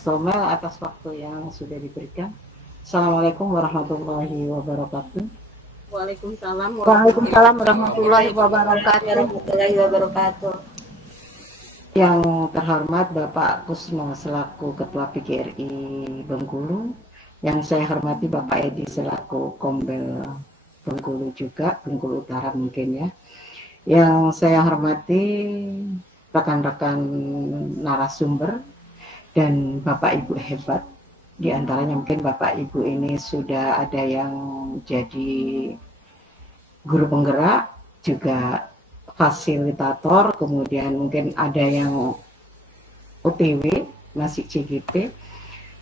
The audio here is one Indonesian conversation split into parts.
Somel atas waktu yang sudah diberikan. Assalamualaikum warahmatullahi wabarakatuh. Waalaikumsalam warahmatullahi wabarakatuh. Yang terhormat Bapak Kusmo selaku Ketua PGRI Bengkulu, yang saya hormati Bapak Edi selaku Kombel Bengkulu juga, Bengkulu Utara mungkin ya. Yang saya hormati rekan-rekan narasumber dan Bapak Ibu hebat. Di antaranya mungkin Bapak Ibu ini sudah ada yang jadi guru penggerak, juga fasilitator, kemudian mungkin ada yang OTW, masih CGP.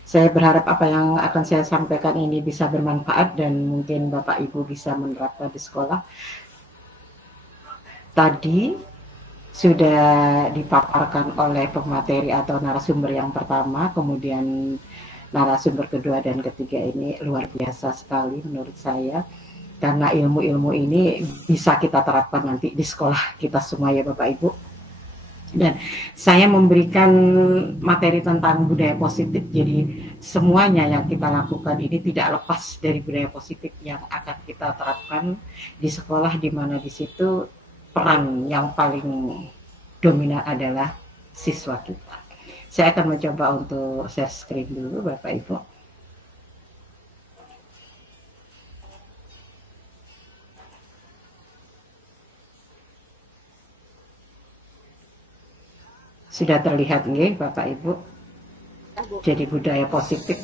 Saya berharap apa yang akan saya sampaikan ini bisa bermanfaat dan mungkin Bapak Ibu bisa menerapkan di sekolah. Tadi sudah dipaparkan oleh pemateri atau narasumber yang pertama, kemudian narasumber kedua dan ketiga ini luar biasa sekali menurut saya. Karena ilmu-ilmu ini bisa kita terapkan nanti di sekolah kita semua ya Bapak Ibu. Dan saya memberikan materi tentang budaya positif, jadi semuanya yang kita lakukan ini tidak lepas dari budaya positif yang akan kita terapkan di sekolah, di mana di situ peran yang paling dominan adalah siswa kita. Saya akan mencoba untuk share screen dulu Bapak Ibu. Sudah terlihat nggih Bapak Ibu? Jadi budaya positif.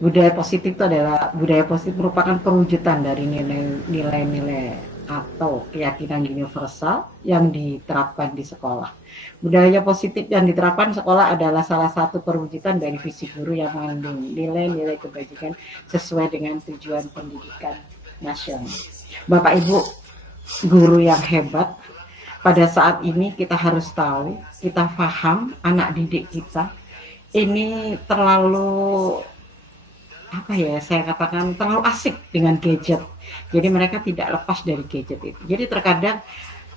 Budaya positif itu adalah, budaya positif merupakan perwujudan dari nilai-nilai atau keyakinan universal yang diterapkan di sekolah. Budaya positif yang diterapkan di sekolah adalah salah satu perwujudan dari visi guru yang mengandung nilai-nilai kebajikan sesuai dengan tujuan pendidikan nasional. Bapak Ibu guru yang hebat, pada saat ini kita harus tahu, kita paham anak didik kita ini terlalu, apa ya saya katakan, terlalu asik dengan gadget. Jadi mereka tidak lepas dari gadget itu. Jadi terkadang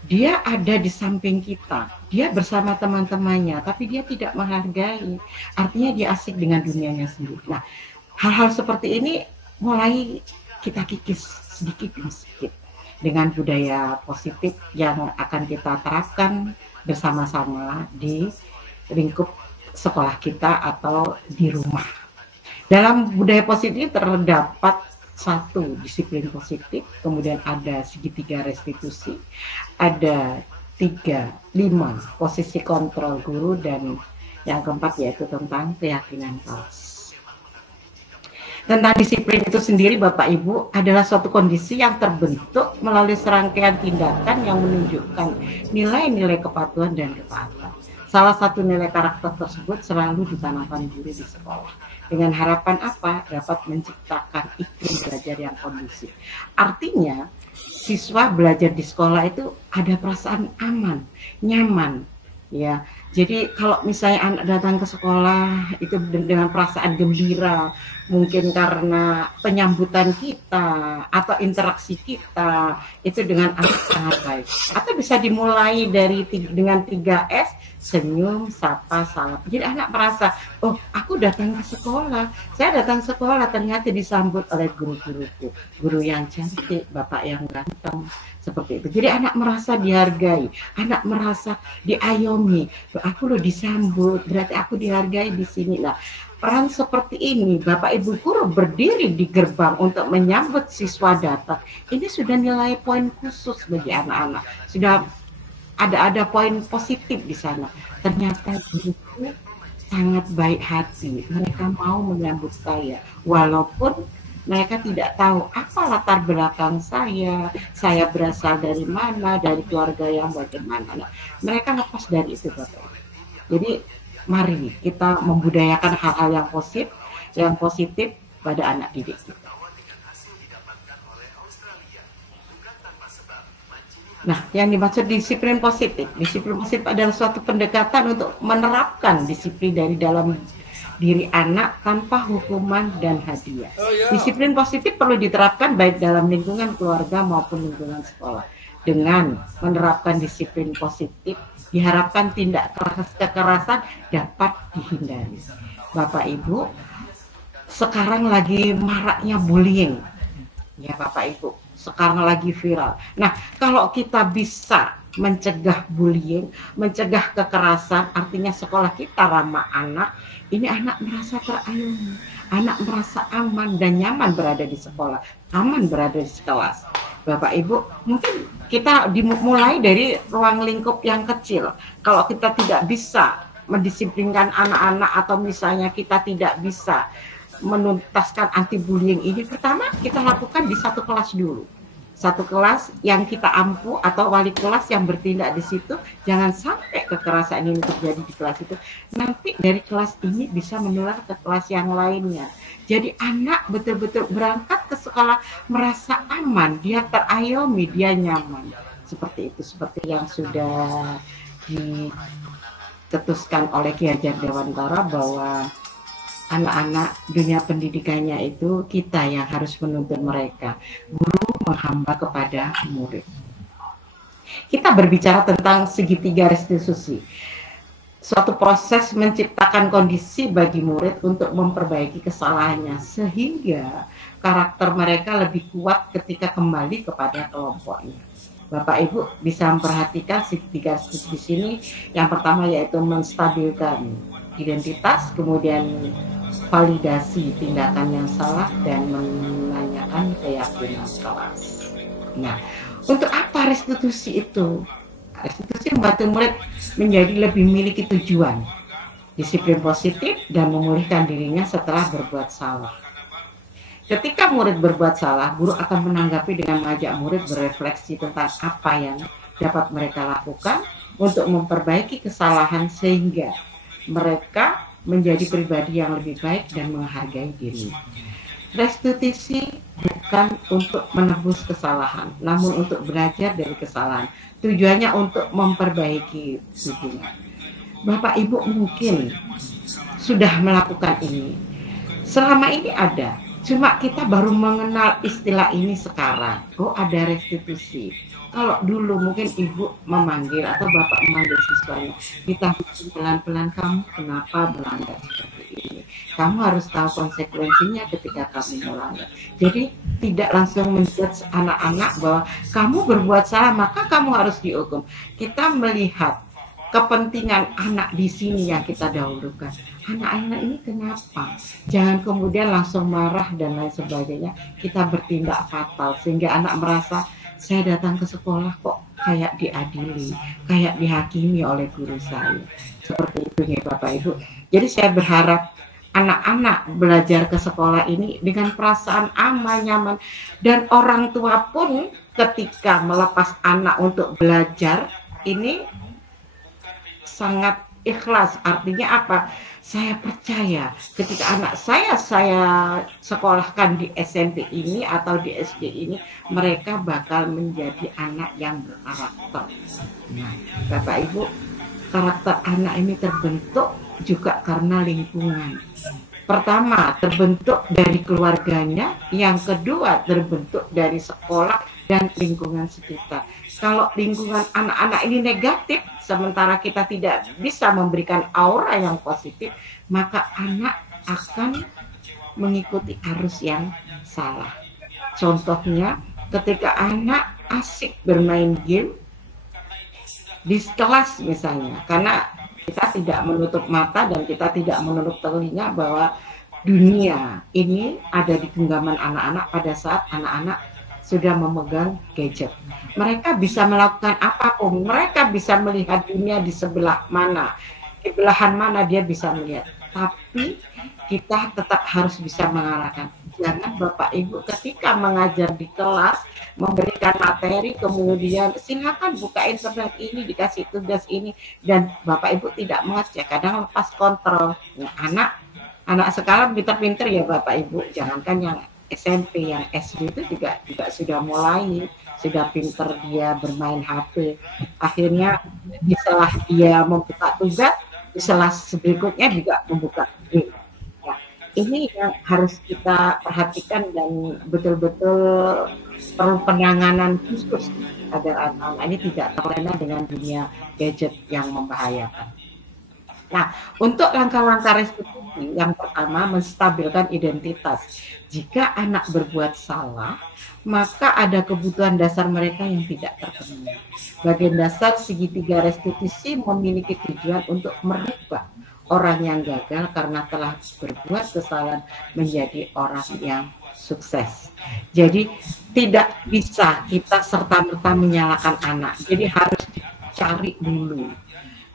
dia ada di samping kita, dia bersama teman-temannya, tapi dia tidak menghargai. Artinya dia asik dengan dunianya sendiri. Nah, hal-hal seperti ini mulai kita kikis sedikit demi sedikit dengan budaya positif yang akan kita terapkan bersama-sama di lingkup sekolah kita atau di rumah. Dalam budaya positif terdapat satu disiplin positif, kemudian ada segitiga restitusi, ada 3, 5 posisi kontrol guru, dan yang keempat yaitu tentang keyakinan kelas. Tentang disiplin itu sendiri Bapak Ibu adalah suatu kondisi yang terbentuk melalui serangkaian tindakan yang menunjukkan nilai-nilai kepatuhan dan ketaatan. Salah satu nilai karakter tersebut selalu ditanamkan guru di sekolah. Dengan harapan apa? Dapat menciptakan iklim belajar yang kondusif. Artinya siswa belajar di sekolah itu ada perasaan aman, nyaman. Ya, jadi kalau misalnya anak datang ke sekolah itu dengan perasaan gembira, mungkin karena penyambutan kita atau interaksi kita itu dengan anak sangat baik. Atau bisa dimulai dari dengan 3S, senyum, sapa, salam. Jadi anak merasa, oh aku datang ke sekolah, saya datang ke sekolah ternyata disambut oleh guru-guruku, guru yang cantik, bapak yang ganteng, seperti itu. Jadi anak merasa dihargai, anak merasa diayomi, aku loh disambut, berarti aku dihargai di sini lah. Peran seperti ini, Bapak Ibu guru berdiri di gerbang untuk menyambut siswa datang. Ini sudah nilai poin khusus bagi anak-anak. Sudah ada poin positif di sana. Ternyata guruku sangat baik hati. Mereka mau menyambut saya, walaupun mereka tidak tahu apa latar belakang saya berasal dari mana, dari keluarga yang bagaimana. Nah, mereka lepas dari itu, Bapak. Jadi mari kita membudayakan hal-hal yang positif pada anak didik kita. Nah, yang dimaksud disiplin positif adalah suatu pendekatan untuk menerapkan disiplin dari dalam diri anak tanpa hukuman dan hadiah. Disiplin positif perlu diterapkan baik dalam lingkungan keluarga maupun lingkungan sekolah. dengan menerapkan disiplin positif, diharapkan tindak kekerasan dapat dihindari. Bapak Ibu, sekarang lagi maraknya bullying, ya Bapak Ibu, sekarang lagi viral. Nah, kalau kita bisa mencegah bullying, mencegah kekerasan, artinya sekolah kita ramah anak, ini anak merasa terayomi, anak merasa aman dan nyaman berada di sekolah, aman berada di kelas. Bapak Ibu, mungkin kita dimulai dari ruang lingkup yang kecil. Kalau kita tidak bisa mendisiplinkan anak-anak, atau misalnya kita tidak bisa menuntaskan anti bullying ini, pertama kita lakukan di satu kelas dulu. Satu kelas yang kita ampu, atau wali kelas yang bertindak di situ, jangan sampai kekerasan ini terjadi di kelas itu. Nanti dari kelas ini bisa menular ke kelas yang lainnya. Jadi anak betul-betul berangkat ke sekolah merasa aman, dia terayomi, dia nyaman. Seperti itu, seperti yang sudah diketuskan oleh Ki Hajar Dewantara, bahwa anak-anak dunia pendidikannya itu kita yang harus menuntun mereka. Guru menghamba kepada murid. Kita berbicara tentang segitiga restitusi. Suatu proses menciptakan kondisi bagi murid untuk memperbaiki kesalahannya, sehingga karakter mereka lebih kuat ketika kembali kepada kelompoknya. Bapak Ibu bisa memperhatikan segitiga restitusi di sini. Yang pertama yaitu menstabilkan identitas, kemudian validasi tindakan yang salah, dan menanyakan keyakinan kelas. Nah, untuk apa restitusi itu? Restitusi membantu murid menjadi lebih memiliki tujuan, disiplin positif, dan memulihkan dirinya setelah berbuat salah. Ketika murid berbuat salah, guru akan menanggapi dengan mengajak murid berefleksi tentang apa yang dapat mereka lakukan untuk memperbaiki kesalahan, sehingga mereka menjadi pribadi yang lebih baik dan menghargai diri. Restitusi bukan untuk menebus kesalahan, namun untuk belajar dari kesalahan. Tujuannya untuk memperbaiki hubungan. Bapak Ibu mungkin sudah melakukan ini. Selama ini ada, cuma kita baru mengenal istilah ini sekarang. Oh, ada restitusi. Kalau dulu mungkin ibu memanggil atau bapak memanggil siswanya, kita pelan-pelan, kamu kenapa melanggar seperti ini? Kamu harus tahu konsekuensinya ketika kamu melanggar. Jadi tidak langsung menjudge anak-anak bahwa kamu berbuat salah maka kamu harus dihukum. Kita melihat kepentingan anak di sini yang kita dahulukan. Anak-anak ini kenapa? Jangan kemudian langsung marah dan lain sebagainya. Kita bertindak fatal sehingga anak merasa, saya datang ke sekolah kok kayak diadili, kayak dihakimi oleh guru saya. Seperti itu ya Bapak Ibu. Jadi saya berharap anak-anak belajar ke sekolah ini dengan perasaan aman, nyaman. Dan orang tua pun ketika melepas anak untuk belajar ini sangat ikhlas. Artinya apa? Saya percaya ketika anak saya sekolahkan di SMP ini atau di SD ini, mereka bakal menjadi anak yang berkarakter. Nah, Bapak Ibu, karakter anak ini terbentuk juga karena lingkungan. Pertama, terbentuk dari keluarganya, yang kedua terbentuk dari sekolah dan lingkungan sekitar. Kalau lingkungan anak-anak ini negatif, sementara kita tidak bisa memberikan aura yang positif, maka anak akan mengikuti arus yang salah. Contohnya, ketika anak asik bermain game di kelas misalnya, karena kita tidak menutup mata dan kita tidak menutup telinga bahwa dunia ini ada di genggaman anak-anak pada saat anak-anak sudah memegang gadget. Mereka bisa melakukan apapun, mereka bisa melihat dunia di sebelah mana, di belahan mana dia bisa melihat. Tapi kita tetap harus bisa mengarahkan. Jangan Bapak Ibu ketika mengajar di kelas, memberikan materi, kemudian silakan buka internet ini, dikasih tugas ini, dan Bapak Ibu tidak mengecek, kadang lepas kontrol. Nah, anak sekarang pinter-pinter ya Bapak Ibu, jangankan yang SMP, yang SD itu juga sudah mulai, sudah pinter dia bermain HP. Akhirnya setelah dia membuka tugas, setelah berikutnya juga membuka game. Ya, ini yang harus kita perhatikan dan betul-betul perlu penanganan khusus agar anak-anak ini tidak terlena dengan dunia gadget yang membahayakan. Nah, untuk langkah-langkah restitusi, yang pertama menstabilkan identitas. Jika anak berbuat salah, maka ada kebutuhan dasar mereka yang tidak terpenuhi. Bagian dasar segitiga restitusi memiliki tujuan untuk merubah orang yang gagal karena telah berbuat kesalahan menjadi orang yang sukses. Jadi tidak bisa kita serta-merta menyalahkan anak. Jadi harus dicari dulu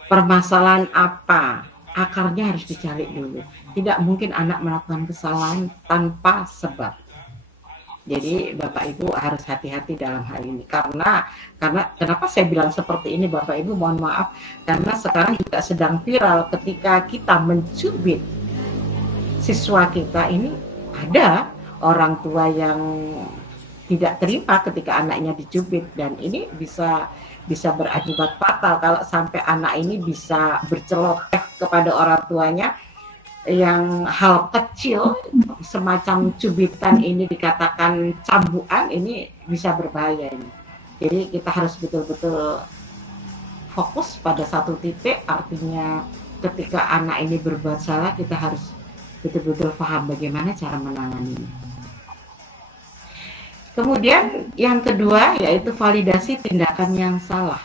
permasalahan apa, akarnya harus dicari dulu. Tidak mungkin anak melakukan kesalahan tanpa sebab. Jadi Bapak Ibu harus hati-hati dalam hal ini, karena kenapa saya bilang seperti ini Bapak Ibu, mohon maaf, karena sekarang juga sedang viral ketika kita mencubit siswa kita. Ini ada orang tua yang tidak terima ketika anaknya dicubit, dan ini bisa berakibat fatal kalau sampai anak ini bisa berceloteh kepada orang tuanya. Yang hal kecil semacam cubitan ini dikatakan cambukan, ini bisa berbahaya ini. Jadi kita harus betul-betul fokus pada satu titik, artinya ketika anak ini berbuat salah kita harus betul-betul paham bagaimana cara menanganinya. Kemudian yang kedua yaitu validasi tindakan yang salah.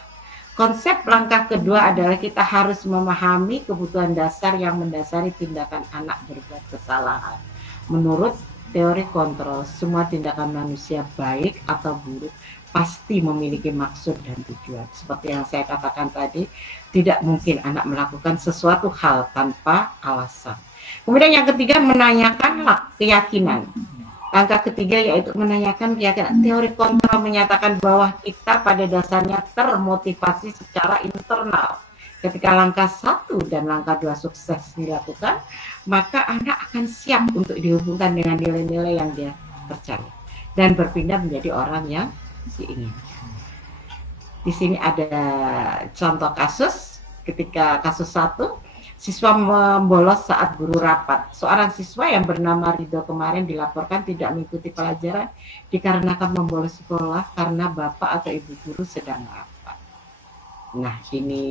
Konsep langkah kedua adalah kita harus memahami kebutuhan dasar yang mendasari tindakan anak berbuat kesalahan. Menurut teori kontrol, semua tindakan manusia baik atau buruk pasti memiliki maksud dan tujuan. Seperti yang saya katakan tadi, tidak mungkin anak melakukan sesuatu hal tanpa alasan. Kemudian yang ketiga, menanyakan keyakinan. Langkah ketiga yaitu menanyakan keyakinan. Teori kontrol menyatakan bahwa kita pada dasarnya termotivasi secara internal. Ketika langkah 1 dan langkah 2 sukses dilakukan, maka anak akan siap untuk dihubungkan dengan nilai-nilai yang dia percaya dan berpindah menjadi orang yang diinginkan. Di sini ada contoh kasus. Ketika kasus 1, siswa membolos saat guru rapat. Seorang siswa yang bernama Rido kemarin dilaporkan tidak mengikuti pelajaran dikarenakan membolos sekolah karena bapak atau ibu guru sedang rapat. Nah, ini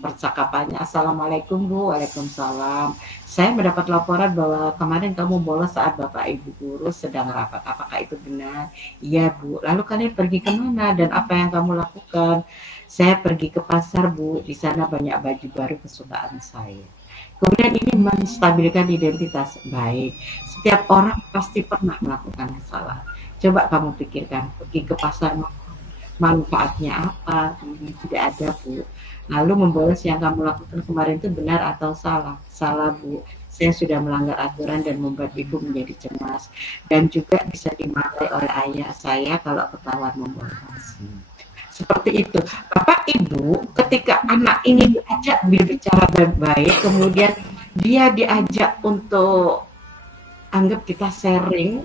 percakapannya. Assalamualaikum Bu, waalaikumsalam. Saya mendapat laporan bahwa kemarin kamu bolos saat bapak ibu guru sedang rapat. Apakah itu benar? Iya Bu. Lalu kalian pergi kemana dan apa yang kamu lakukan? Saya pergi ke pasar Bu, di sana banyak baju baru kesukaan saya. Kemudian ini menstabilkan identitas. Baik, setiap orang pasti pernah melakukan kesalahan. Coba kamu pikirkan, pergi ke pasar manfaatnya apa? Tidak ada Bu. Lalu membolos yang kamu lakukan kemarin itu benar atau salah? Salah Bu. Saya sudah melanggar aturan dan membuat ibu menjadi cemas. Dan juga bisa dimarahi oleh ayah saya kalau ketahuan membolos. Seperti itu. Bapak Ibu, ketika anak ini diajak berbicara baik-baik, kemudian dia diajak untuk anggap kita sharing,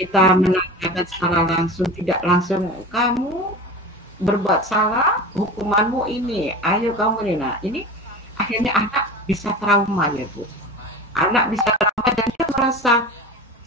kita menanyakan secara langsung, tidak langsung, kamu berbuat salah, hukumanmu ini, ayo kamu ini. Nah, ini akhirnya anak bisa trauma ya Bu. Anak bisa trauma dan dia merasa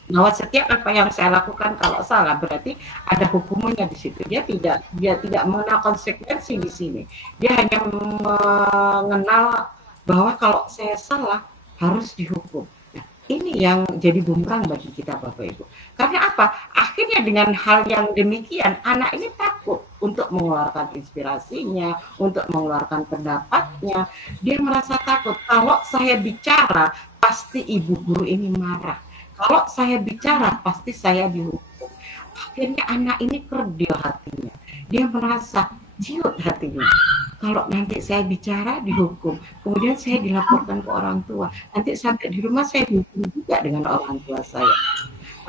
bahwa setiap apa yang saya lakukan kalau salah berarti ada hukumannya di situ. Dia tidak mengenal konsekuensi di sini. Dia hanya mengenal bahwa kalau saya salah harus dihukum. Nah, ini yang jadi bumerang bagi kita Bapak Ibu. Karena apa? Akhirnya dengan hal yang demikian anak ini takut untuk mengeluarkan inspirasinya, untuk mengeluarkan pendapatnya. Dia merasa takut kalau saya bicara pasti ibu guru ini marah. Kalau saya bicara pasti saya dihukum. Akhirnya anak ini kerdil hatinya. Dia merasa ciut hatinya. Kalau nanti saya bicara dihukum, kemudian saya dilaporkan ke orang tua. Nanti sampai di rumah saya dihukum juga dengan orang tua saya.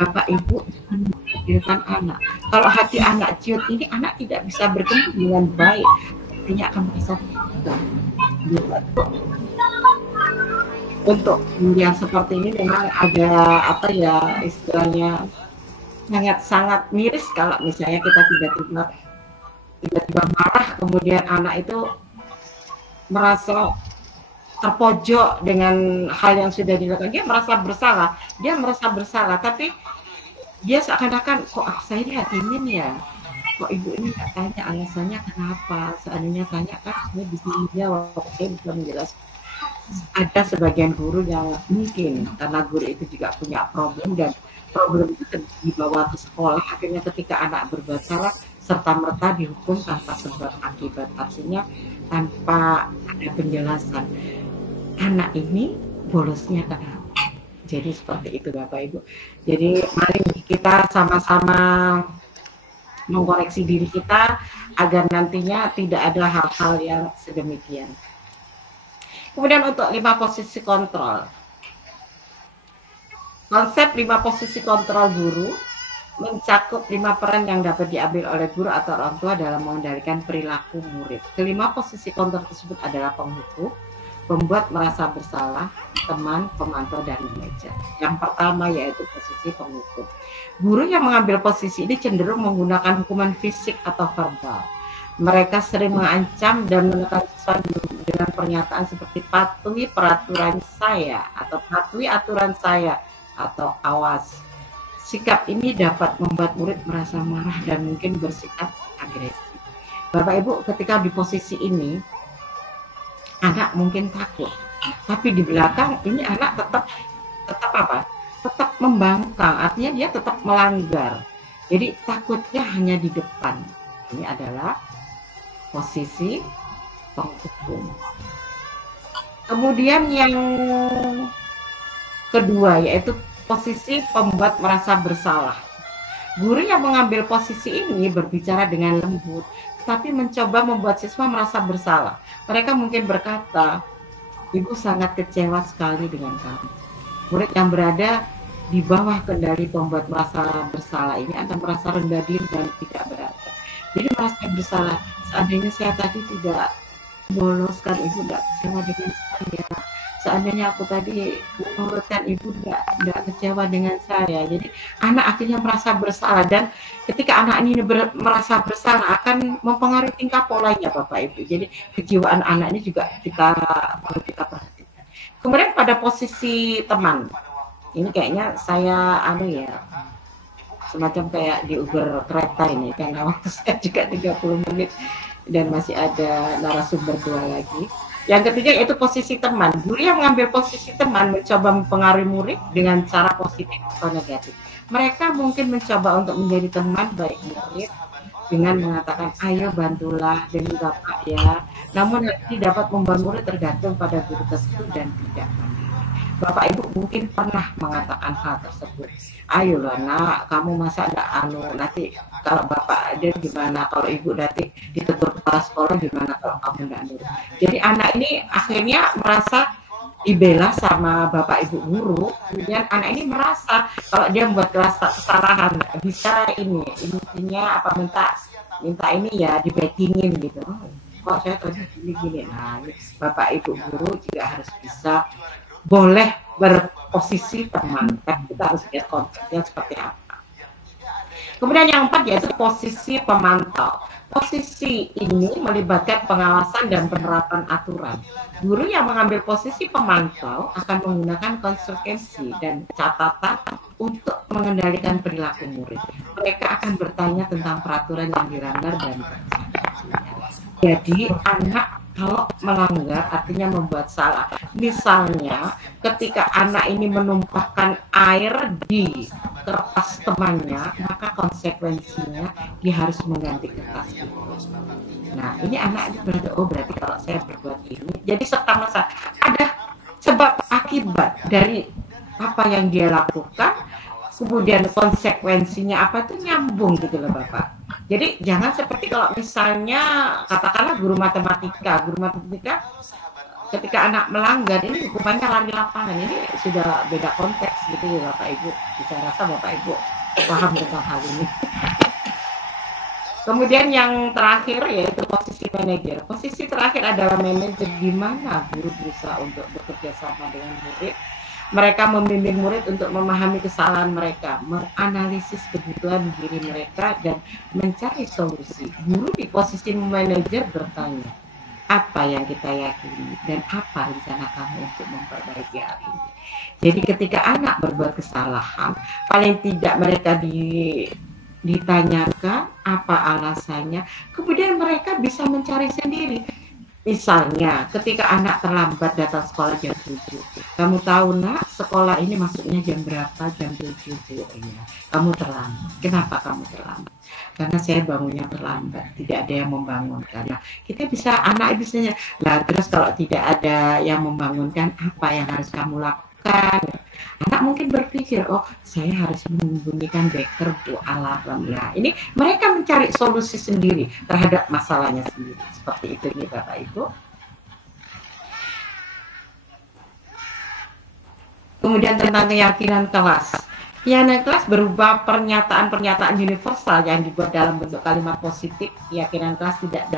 Bapak Ibu jangan mengkerdilkan anak. Kalau hati anak ciut ini, anak tidak bisa berkembang dengan baik. Artinya akan merasa tertekan. Untuk yang seperti ini memang ada apa ya istilahnya sangat miris kalau misalnya kita tiba-tiba marah kemudian anak itu merasa terpojok dengan hal yang sudah dilakukan. Dia merasa bersalah, tapi dia seakan-akan kok saya dihakinin ya, kok ibu ini nggak tanya alasannya kenapa, seandainya tanya kan saya bisa menjawab, saya bisa menjelaskan. Ada sebagian guru yang mungkin karena guru itu juga punya problem, dan problem itu dibawa ke sekolah, akhirnya ketika anak berbuat salah serta-merta dihukum tanpa sebab akibat, artinya tanpa ada penjelasan anak ini bolosnya kenapa. Jadi seperti itu Bapak Ibu. Jadi mari kita sama-sama mengkoreksi diri kita agar nantinya tidak ada hal-hal yang sedemikian. Kemudian untuk 5 posisi kontrol. Konsep 5 posisi kontrol guru mencakup 5 peran yang dapat diambil oleh guru atau orang tua dalam mengendalikan perilaku murid. Kelima posisi kontrol tersebut adalah penghukum, pembuat merasa bersalah, teman, pemantau, dan manajer. Yang pertama yaitu posisi penghukum. Guru yang mengambil posisi ini cenderung menggunakan hukuman fisik atau verbal. Mereka sering mengancam dan menekan siswa dengan pernyataan seperti patuhi peraturan saya, atau patuhi aturan saya, atau awas. Sikap ini dapat membuat murid merasa marah dan mungkin bersikap agresif. Bapak Ibu, ketika di posisi ini, anak mungkin takut, tapi di belakang ini anak tetap apa? Tetap membangkang, artinya dia tetap melanggar. Jadi takutnya hanya di depan. Ini adalah posisi penghukum. Kemudian yang kedua yaitu posisi pembuat merasa bersalah. Guru yang mengambil posisi ini berbicara dengan lembut, tapi mencoba membuat siswa merasa bersalah. Mereka mungkin berkata, ibu sangat kecewa sekali dengan kamu. Murid yang berada di bawah kendali pembuat merasa bersalah ini akan merasa rendah diri dan tidak berada. Jadi merasa bersalah, seandainya saya tadi tidak meloloskan ibu, tidak kecewa dengan saya. Seandainya aku tadi menurutkan ibu tidak kecewa dengan saya. Jadi anak akhirnya merasa bersalah, dan ketika anak ini merasa bersalah akan mempengaruhi tingkah polanya Bapak Ibu. Jadi kejiwaan anak ini juga perlu kita perhatikan. Kemudian pada posisi teman, ini kayaknya saya semacam kayak di Uber kereta ini, karena waktu saya juga 30 menit dan masih ada narasumber 2 lagi. Yang ketiga yaitu posisi teman. Guru yang mengambil posisi teman mencoba mempengaruhi murid dengan cara positif atau negatif. Mereka mungkin mencoba untuk menjadi teman baik murid dengan mengatakan, ayo bantulah demi Bapak ya. Namun nanti dapat membuat murid tergantung pada guru tersebut dan tidak mandiri. Bapak Ibu mungkin pernah mengatakan hal tersebut. Ayolah nak, kamu masa enggak nanti kalau Bapak ada gimana, kalau Ibu nanti ditegur kepala sekolah gimana kalau kamu enggak nurut. Jadi anak ini akhirnya merasa dibela sama Bapak Ibu guru, kemudian anak ini merasa kalau dia membuat kesalahan bisa intinya apa minta ini ya dibackingin gitu. Kok saya tadi gini. Nah, Bapak Ibu guru juga harus bisa boleh berposisi teman, kan kita harus lihat konsepnya seperti apa. Kemudian yang 4 yaitu posisi pemantau. Posisi ini melibatkan pengawasan dan penerapan aturan. Guru yang mengambil posisi pemantau akan menggunakan konsekuensi dan catatan untuk mengendalikan perilaku murid. Mereka akan bertanya tentang peraturan yang dilanggar dan jadi anak kalau melanggar artinya membuat salah. Misalnya ketika anak ini menumpahkan air di kertas temannya, maka konsekuensinya dia harus mengganti kertas itu. Nah ini anak berarti kalau saya berbuat ini, jadi serta-merta ada sebab akibat dari apa yang dia lakukan, kemudian konsekuensinya apa itu nyambung gitu loh Bapak. Jadi jangan seperti kalau misalnya katakanlah guru matematika ketika anak melanggar ini hukumannya lari lapangan, ini sudah beda konteks gitu ya Bapak Ibu. Saya rasa Bapak Ibu paham tentang hal ini. Kemudian yang terakhir yaitu posisi manajer. Posisi terakhir adalah manajer, di mana guru berusaha untuk bekerja sama dengan murid. Mereka membimbing murid untuk memahami kesalahan mereka, menganalisis kebutuhan diri mereka, dan mencari solusi. Guru di posisi manajer bertanya, apa yang kita yakini, dan apa rencana kamu untuk memperbaiki hal ini. Jadi ketika anak berbuat kesalahan, paling tidak mereka ditanyakan apa alasannya, kemudian mereka bisa mencari sendiri. Misalnya, ketika anak terlambat datang sekolah jam 7, kamu tahu nak, sekolah ini masuknya jam berapa? Jam 7, Bu. Ya, kamu terlambat. Kenapa kamu terlambat? Karena saya bangunnya terlambat, tidak ada yang membangunkan. Nah, kita bisa, anak bisanya, lah terus kalau tidak ada yang membangunkan, apa yang harus kamu lakukan? Anak mungkin berpikir, oh saya harus menyembunyikan beker, bu, alarm. Nah, ini mereka mencari solusi sendiri terhadap masalahnya sendiri. Seperti itu nih Bapak Ibu. Kemudian tentang keyakinan kelas. Keyakinan kelas berupa pernyataan-pernyataan universal yang dibuat dalam bentuk kalimat positif. Keyakinan kelas tidak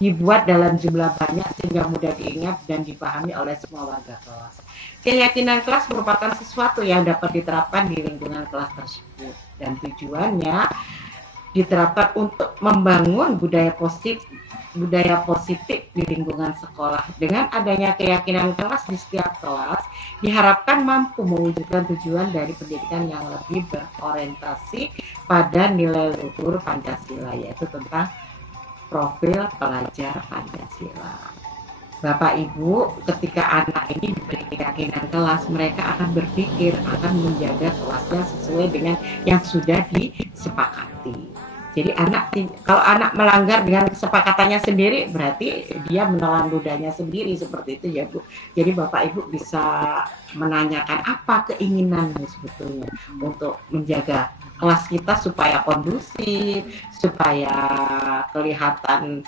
dibuat dalam jumlah banyak sehingga mudah diingat dan dipahami oleh semua warga kelas. Keyakinan kelas merupakan sesuatu yang dapat diterapkan di lingkungan kelas tersebut dan tujuannya diterapkan untuk membangun budaya positif di lingkungan sekolah. Dengan adanya keyakinan kelas di setiap kelas, diharapkan mampu mewujudkan tujuan dari pendidikan yang lebih berorientasi pada nilai luhur Pancasila, yaitu tentang profil pelajar Pancasila. Bapak Ibu, ketika anak ini diberi keyakinan kelas, mereka akan berpikir akan menjaga kelasnya sesuai dengan yang sudah disepakati. Jadi kalau anak melanggar dengan kesepakatannya sendiri, berarti dia menelan ludahnya sendiri, seperti itu ya Bu. Jadi Bapak Ibu bisa menanyakan apa keinginanmu sebetulnya untuk menjaga kelas kita supaya kondusif, supaya kelihatan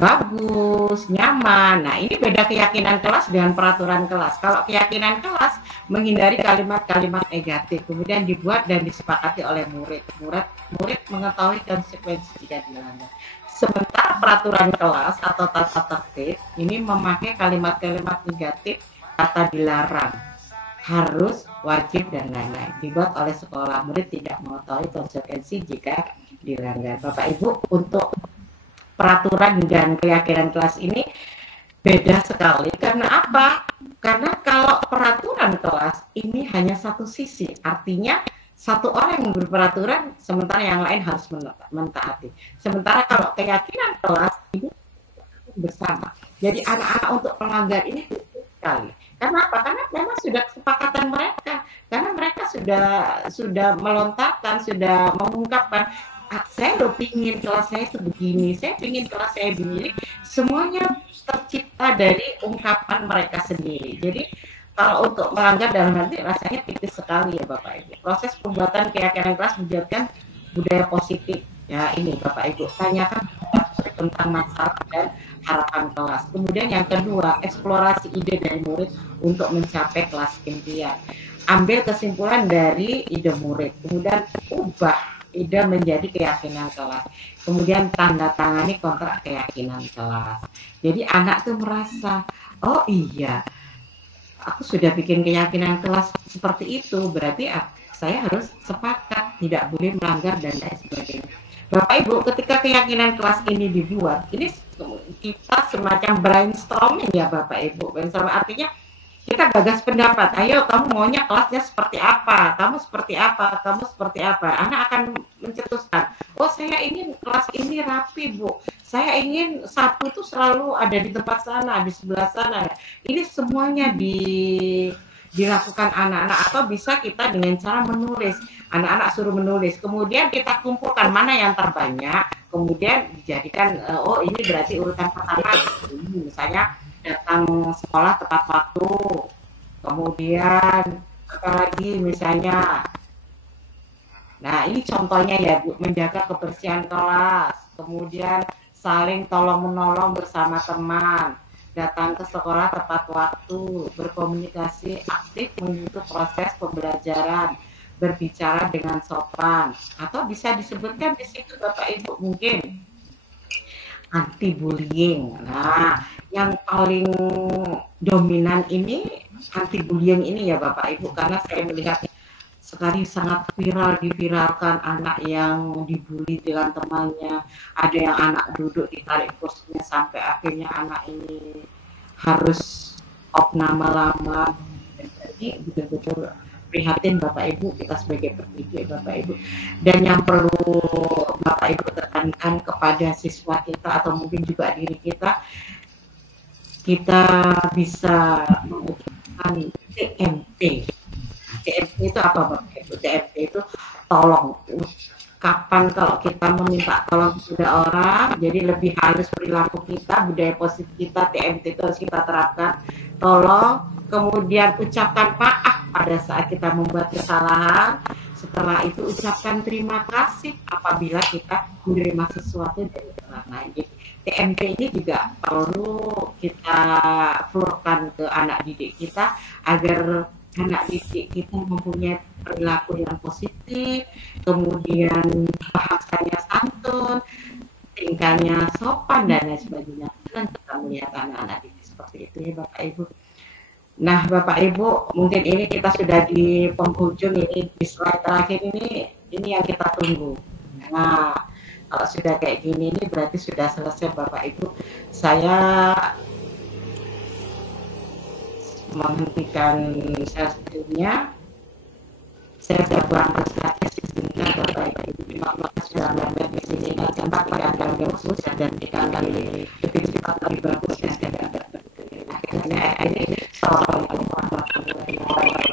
bagus, nyaman. Nah, ini beda keyakinan kelas dengan peraturan kelas. Kalau keyakinan kelas menghindari kalimat-kalimat negatif, kemudian dibuat dan disepakati oleh murid. Murid mengetahui konsekuensi jika dilanggar. Sementara peraturan kelas atau tata tertib ini memakai kalimat-kalimat negatif, kata dilarang, harus, wajib, dan lain-lain. Dibuat oleh sekolah. Murid tidak mengetahui konsekuensi jika dilanggar. Bapak Ibu, untuk peraturan dan keyakinan kelas ini beda sekali. Karena apa? Karena kalau peraturan kelas ini hanya satu sisi, artinya satu orang yang berperaturan sementara yang lain harus mentaati. Sementara kalau keyakinan kelas ini bersama. Jadi anak-anak untuk melanggar ini sekali. Karena apa? Karena memang sudah kesepakatan mereka. Karena mereka sudah melontarkan, sudah mengungkapkan, saya udah pingin kelas saya sebegini, saya pingin kelas saya begini. Semuanya tercipta dari ungkapan mereka sendiri. Jadi kalau untuk melanggar dalam arti rasanya tipis sekali ya Bapak Ibu. Proses pembuatan keyakinan kelas menjadikan budaya positif. Ya ini Bapak Ibu, tanyakan tentang masalah dan harapan kelas. Kemudian yang kedua, eksplorasi ide dari murid untuk mencapai kelas impian. Ambil kesimpulan dari ide murid, kemudian ubah ide menjadi keyakinan kelas. Kemudian tanda tangani kontrak keyakinan kelas. Jadi anak tuh merasa, oh iya, aku sudah bikin keyakinan kelas seperti itu, berarti saya harus sepakat, tidak boleh melanggar dan lain sebagainya. Bapak Ibu, ketika keyakinan kelas ini dibuat, ini kita semacam brainstorming ya Bapak Ibu. Brainstorming artinya kita gagas pendapat, ayo kamu maunya kelasnya seperti apa, kamu seperti apa, kamu seperti apa. Anak akan mencetuskan, oh saya ingin kelas ini rapi Bu, saya ingin sapu itu selalu ada di tempat sana, di sebelah sana. Ini semuanya dilakukan anak-anak, atau bisa kita dengan cara menulis. Anak-anak suruh menulis, kemudian kita kumpulkan mana yang terbanyak, kemudian dijadikan, oh ini berarti urutan pertama, ini misalnya datang sekolah tepat waktu, kemudian apalagi misalnya, nah ini contohnya ya Bu, menjaga kebersihan kelas, kemudian saling tolong menolong bersama teman, datang ke sekolah tepat waktu, berkomunikasi aktif mengikuti proses pembelajaran, berbicara dengan sopan, atau bisa disebutkan di situ Bapak Ibu mungkin anti bullying. Nah, yang paling dominan ini anti bullying ini ya Bapak Ibu, karena saya melihat sekali sangat viral diviralkan, anak yang dibully dengan temannya, ada yang anak duduk ditarik kursinya sampai akhirnya anak ini harus off nama-lama. Jadi betul-betul prihatin Bapak Ibu, kita sebagai pendidik Bapak Ibu. Dan yang perlu Bapak Ibu tekankan kepada siswa kita atau mungkin juga diri kita bisa mengucapkan TMT. TMT itu apa Bapak Ibu? TMT itu tolong. Kapan kalau kita meminta tolong kepada orang, jadi lebih halus perilaku kita, budaya positif kita, TMT itu harus kita terapkan. Tolong, kemudian ucapkan maaf pada saat kita membuat kesalahan. Setelah itu ucapkan terima kasih apabila kita menerima sesuatu dari orang lain. TMT ini juga perlu kita flurkan ke anak didik kita agar anak didik kita mempunyai perilaku yang positif, kemudian bahasanya santun, tingkahnya sopan dan lain sebagainya. Dan kita melihat anak-anak didik seperti itu ya Bapak Ibu. Nah Bapak Ibu, mungkin ini kita sudah di penghujung, ini di slide terakhir ini yang kita tunggu. Nah kalau sudah kayak gini ini berarti sudah selesai Bapak Ibu. Saya menghentikan sesinya. Saya berangkat saja sehingga Bapak Ibu sudah berada di sini tempat pada yang khusus dan dikali lebih cepat lebih bagus dan akhirnya ini Assalamualaikum warahmatullahi wabarakatuh.